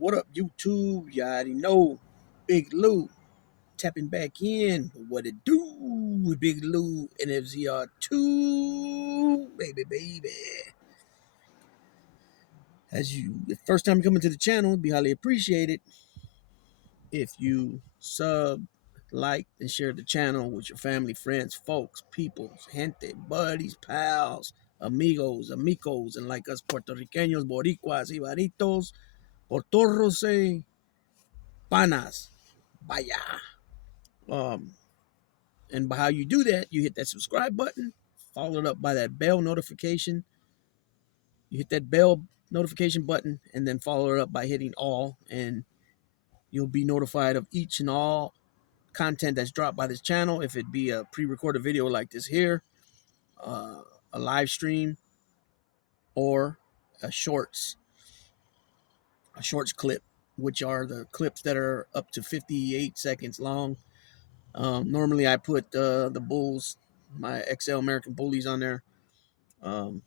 What up, YouTube? You already know. Big Lou tapping back in. What it do with Big Lou and FZR2? Baby. As you, the first time coming to the channel, it'd be highly appreciated if you sub, like, and share the channel with your family, friends, folks, peoples, gente, buddies, pals, amigos, amicos, and like us Puerto Ricanos, Boricuas, Ibaritos, Portorros, panas. Vaya. Um, and by how you do that, you hit that subscribe button, followed up by that bell notification. You hit that bell notification button, and then follow it up by hitting all, and you'll be notified of each and all content that's dropped by this channel. If it be a pre-recorded video like this here, a live stream, or a shorts clip, which are the clips that are up to 58 seconds long. Normally I put the bulls, my XL American bullies on there, and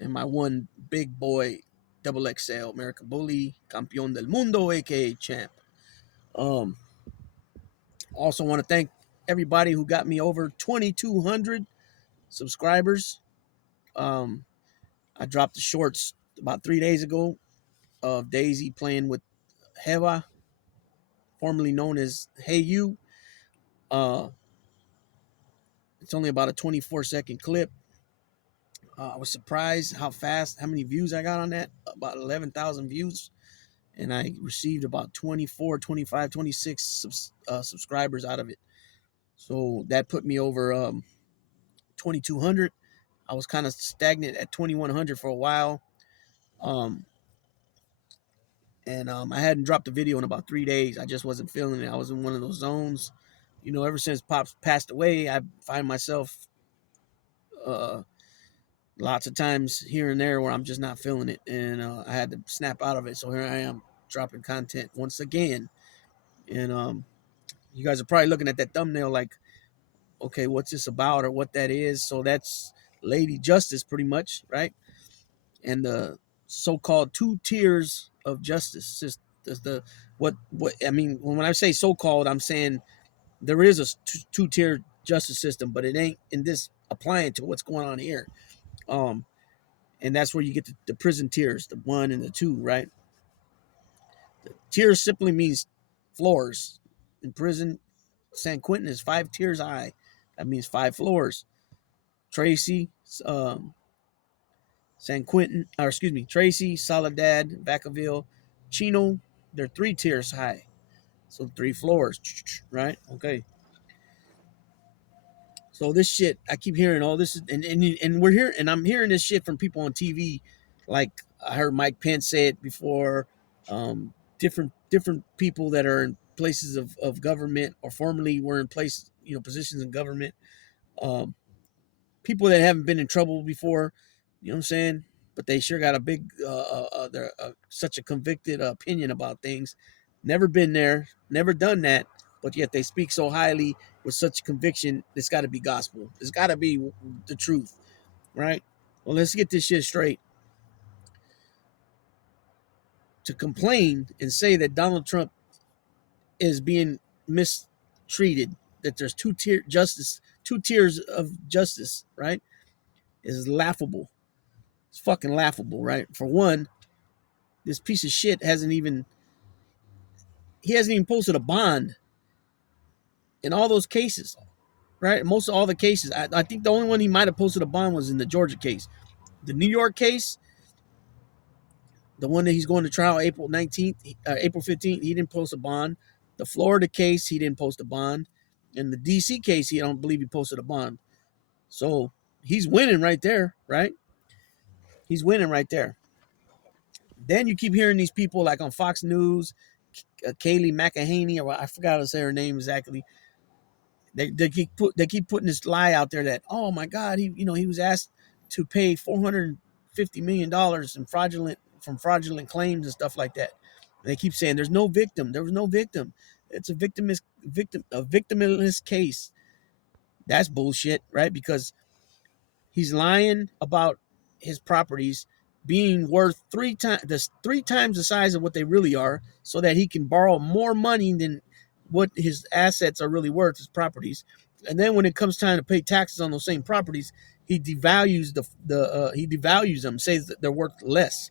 my one big boy double XL American bully, campeón del mundo, aka champ. Also want to thank everybody who got me over 2,200 subscribers. I dropped the shorts about 3 days ago of Daisy playing with Heva, formerly known as Hey You. It's only about a 24-second clip. I was surprised how many views I got on that. About 11,000 views. And I received about 24, 25, 26 subscribers out of it. So that put me over 2,200. I was kind of stagnant at 2,100 for a while. I hadn't dropped a video in about 3 days. I just wasn't feeling it. I was in one of those zones. You know, ever since Pops passed away, I find myself lots of times here and there where I'm just not feeling it. And I had to snap out of it. So here I am dropping content once again. And you guys are probably looking at that thumbnail like, okay, what's this about or what that is? So that's Lady Justice pretty much, right? And the so-called 2 tiers of justice. Just what I mean, when I say so-called, I'm saying there is a 2-tier justice system, but it ain't in this applying to what's going on here. And that's where you get the prison tiers, the 1 and the 2, right? The tiers simply means floors. In prison, San Quentin is 5 tiers high. That means 5 floors. Tracy, San Quentin, or excuse me, Tracy, Soledad, Vacaville, Chino, they're 3 tiers high. So 3 floors, right? Okay. So this shit, I keep hearing all this, and we're here, and I'm hearing this shit from people on TV. Like I heard Mike Pence say it before. Different people that are in places of government or formerly were in positions in government. People that haven't been in trouble before, you know what I'm saying? But they sure got a big, such a convicted opinion about things. Never been there, never done that, but yet they speak so highly with such conviction. It's got to be gospel. It's got to be the truth, right? Well, let's get this shit straight. To complain and say that Donald Trump is being mistreated, that there's 2 tiers of justice, right, is laughable. It's fucking laughable, right? For one, this piece of shit hasn't even posted a bond in all those cases, right? Most of all the cases. I think the only one he might have posted a bond was in the Georgia case. The New York case, the one that he's going to trial April 19th, April 15th, he didn't post a bond. The Florida case, he didn't post a bond. And the DC case, I don't believe he posted a bond. So he's winning right there, right? He's winning right there. Then you keep hearing these people like on Fox News, Kayleigh McEnany, or I forgot how to say her name exactly. They keep putting this lie out there that, oh my God, he was asked to pay $450 million in fraudulent claims and stuff like that. And they keep saying there's no victim. There was no victim. It's a victimless case. That's bullshit, right? Because he's lying about his properties being worth three times the size of what they really are, so that he can borrow more money than what his assets are really worth, his properties. And then when it comes time to pay taxes on those same properties, he devalues he devalues them, says that they're worth less.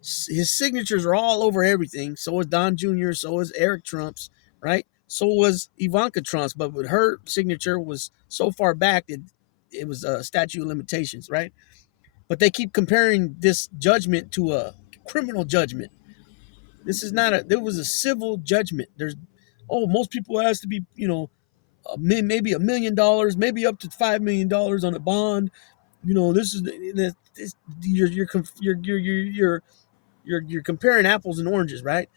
His signatures are all over everything. So was Don Jr., so was Eric Trump's, right? So was Ivanka Trump's, but with her signature was so far back that it was a statute of limitations, right? But they keep comparing this judgment to a criminal judgment. This is not there was a civil judgment. Most people ask to be, maybe $1 million, maybe up to $5 million on a bond. This is this, you're comparing apples and oranges, right?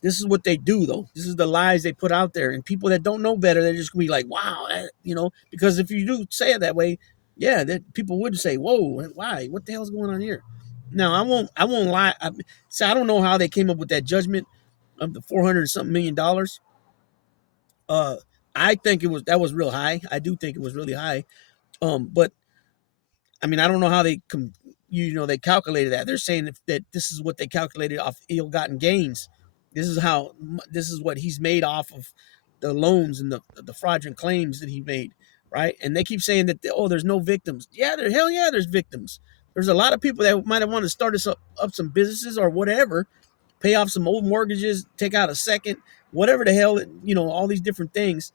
This is what they do, though. This is the lies they put out there, and people that don't know better, they're just gonna be like, "Wow," because if you do say it that way, yeah, that people would say, "Whoa, why? What the hell's going on here?" Now, I won't lie. I don't know how they came up with that judgment of the 400 something $1 million. Uh, I think that was real high. I do think it was really high. But I mean, I don't know how they calculated that. They're saying that this is what they calculated off ill-gotten gains. This is what he's made off of the loans and the fraudulent claims that he made, right? And they keep saying that there's no victims. Yeah, hell yeah, there's victims. There's a lot of people that might have wanted to start up some businesses or whatever, pay off some old mortgages, take out a second, whatever the hell, all these different things,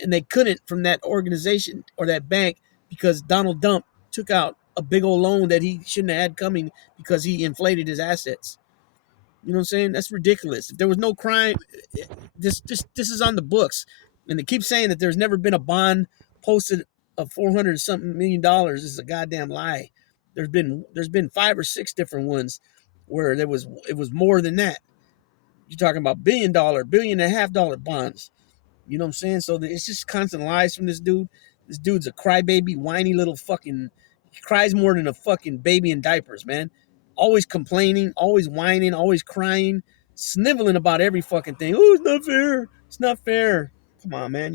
and they couldn't from that organization or that bank because Donald Trump took out a big old loan that he shouldn't have had coming because he inflated his assets. You know what I'm saying? That's ridiculous. If there was no crime, this is on the books, and they keep saying that there's never been a bond posted of 400 something $1 million. This is a goddamn lie. There's been 5 or 6 different ones where it was more than that. You're talking about $1 billion, $1.5 billion bonds. You know what I'm saying? So it's just constant lies from this dude. This dude's a crybaby, whiny little fucking. He cries more than a fucking baby in diapers, man. Always complaining, always whining, always crying, sniveling about every fucking thing. Oh, it's not fair. It's not fair. Come on, man.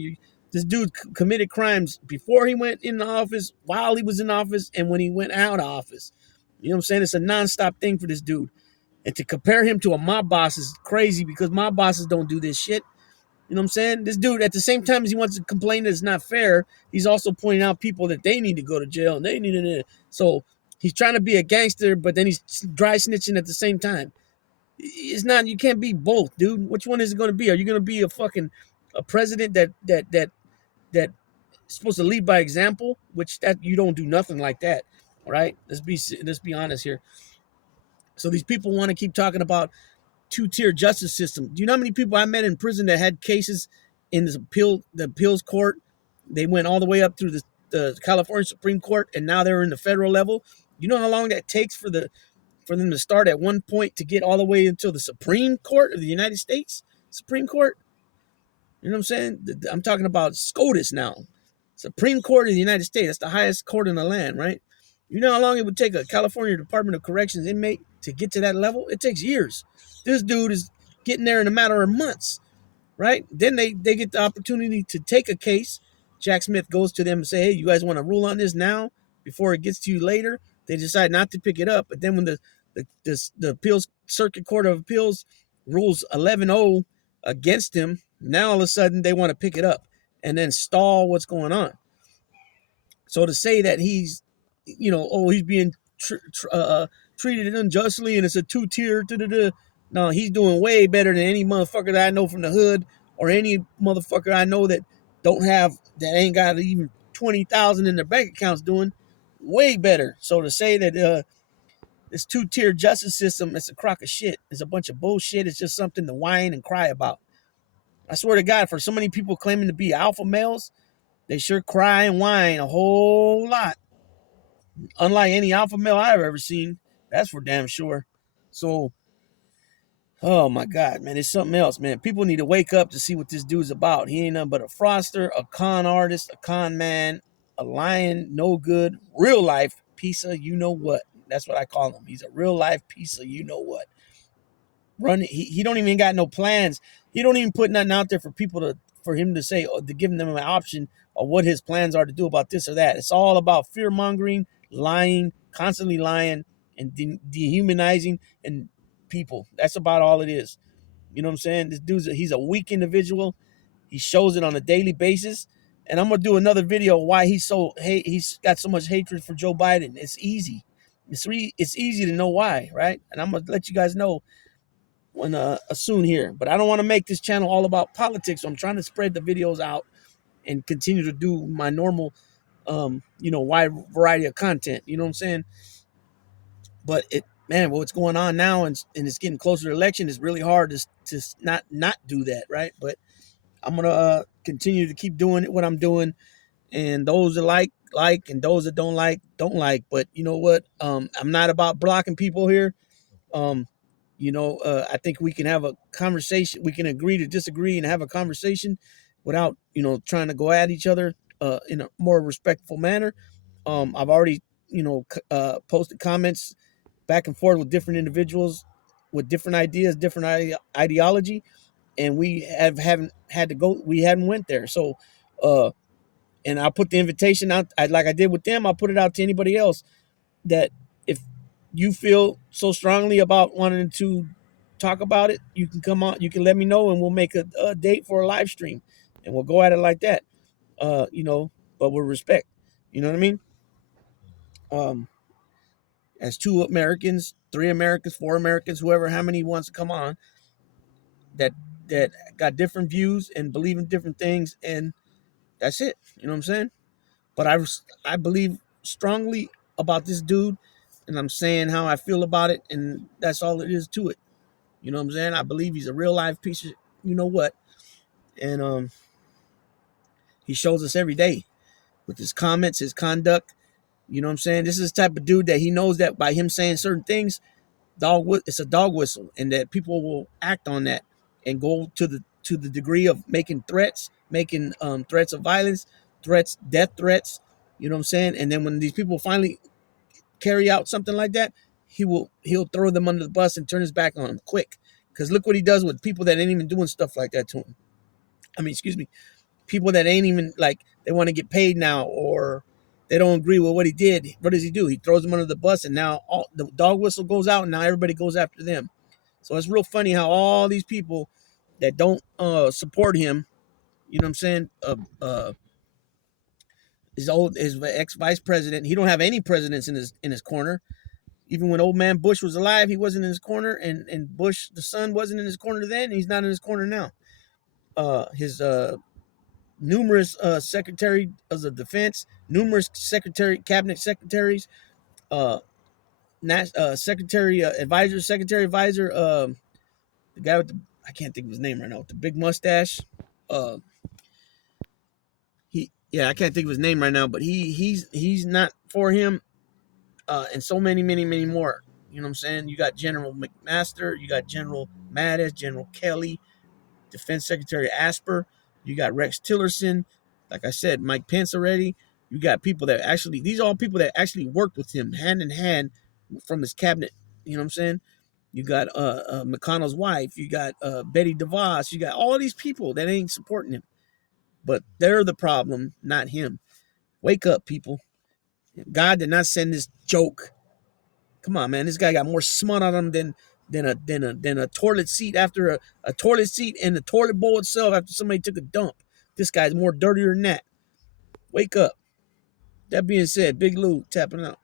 This dude committed crimes before he went in the office, while he was in office, and when he went out of office. You know what I'm saying? It's a nonstop thing for this dude. And to compare him to a mob boss is crazy because mob bosses don't do this shit. You know what I'm saying? This dude, at the same time as he wants to complain that it's not fair, he's also pointing out people that they need to go to jail and they need to. So he's trying to be a gangster, but then he's dry snitching at the same time. It's not. You can't be both, dude. Which one is it going to be? Are you going to be a president that is supposed to lead by example? Which that you don't do nothing like that, right? Let's be honest here. So these people want to keep talking about two-tier justice system. Do you know how many people I met in prison that had cases in the appeals court? They went all the way up through the California Supreme Court, and now they're in the federal level. You know how long that takes for them to start at one point to get all the way until the Supreme Court of the United States? Supreme Court? You know what I'm saying? I'm talking about SCOTUS now. Supreme Court of the United States. That's the highest court in the land, right? You know how long it would take a California Department of Corrections inmate to get to that level? It takes years. This dude is getting there in a matter of months, right? Then they get the opportunity to take a case. Jack Smith goes to them and say, hey, you guys want to rule on this now before it gets to you later? They decide not to pick it up. But then when the appeals Circuit Court of Appeals rules 11-0 against him, now all of a sudden they want to pick it up and then stall what's going on. So to say that he's, he's being treated unjustly and it's a two-tier, no, he's doing way better than any motherfucker that I know from the hood or any motherfucker I know that ain't got even 20,000 in their bank accounts doing way better. So to say that this two-tier justice system, it's a crock of shit. It's a bunch of bullshit. It's just something to whine and cry about. I swear to God, for so many people claiming to be alpha males, they sure cry and whine a whole lot. Unlike any alpha male I've ever seen. That's for damn sure. So, oh my God, man, it's something else, man. People need to wake up to see what this dude's about. He ain't nothing but a fraudster, a con artist, a con man, a lying, no good, real life piece of you know what. That's what I call him. He's a real life piece of you know what. He don't even got no plans. He don't even put nothing out there for him to say, or to give them an option of what his plans are to do about this or that. It's all about fear mongering lying, constantly lying, and dehumanizing and people. That's about all it is. You know what I'm saying? This dude's he's a weak individual. He shows it on a daily basis. And I'm gonna do another video why he's got so much hatred for Joe Biden. It's easy. It's easy to know why, right? And I'm gonna let you guys know when soon here. But I don't want to make this channel all about politics. So I'm trying to spread the videos out and continue to do my normal wide variety of content. You know what I'm saying? But what's going on now, and it's getting closer to election, is really hard to not do that, right? But I'm gonna continue to keep doing it, what I'm doing, and those that like, and those that don't don't like. But you know what? I'm not about blocking people here. Um, I think we can have a conversation. We can agree to disagree and have a conversation without trying to go at each other in a more respectful manner. I've already posted comments back and forth with different individuals with different ideas, different ideology, and we haven't had to go. We haven't went there. So, and I'll put the invitation out like I did with them. I'll put it out to anybody else that if you feel so strongly about wanting to talk about it, you can come on. You can let me know, and we'll make a date for a live stream, and we'll go at it like that. But with respect. You know what I mean? Um, as two Americans, three Americans, four Americans, whoever, how many wants to come on, that got different views and believe in different things, and that's it. You know what I'm saying? But I believe strongly about this dude, and I'm saying how I feel about it, and that's all it is to it. You know what I'm saying? I believe he's a real life piece of you know what, and he shows us every day with his comments, his conduct. You know what I'm saying? This is the type of dude that he knows that by him saying certain things, it's a dog whistle, and that people will act on that and go to the degree of making threats, making threats of violence, death threats. You know what I'm saying? And then when these people finally carry out something like that, he'll throw them under the bus and turn his back on them quick. Because look what he does with people that ain't even doing stuff like that to him. I mean, excuse me, people that ain't even like they want to get paid now, or they don't agree with what he did. What does he do? He throws them under the bus, and now the dog whistle goes out, and now everybody goes after them. So it's real funny how all these people that don't support him, you know what I'm saying? His ex vice president. He don't have any presidents in his corner. Even when old man Bush was alive, he wasn't in his corner, and Bush the son wasn't in his corner then. He's not in his corner now. His numerous secretary of the defense, numerous cabinet secretaries, uh, secretary advisor, the guy with I can't think of his name right now, with the big mustache. Uh, I can't think of his name right now, but he's not for him. And so many more. You know what I'm saying? You got General McMaster, you got General Mattis, General Kelly, Defense Secretary Asper, you got Rex Tillerson, like I said, Mike Pence already. You got people that actually, these are all people that actually worked with him hand in hand from his cabinet. You know what I'm saying? You got McConnell's wife, you got Betty DeVos, you got all these people that ain't supporting him. But they're the problem, not him. Wake up, people. God did not send this joke. Come on, man. This guy got more smut on him than a toilet seat after a toilet seat and the toilet bowl itself after somebody took a dump. This guy's more dirtier than that. Wake up. That being said, Big Lou tapping out.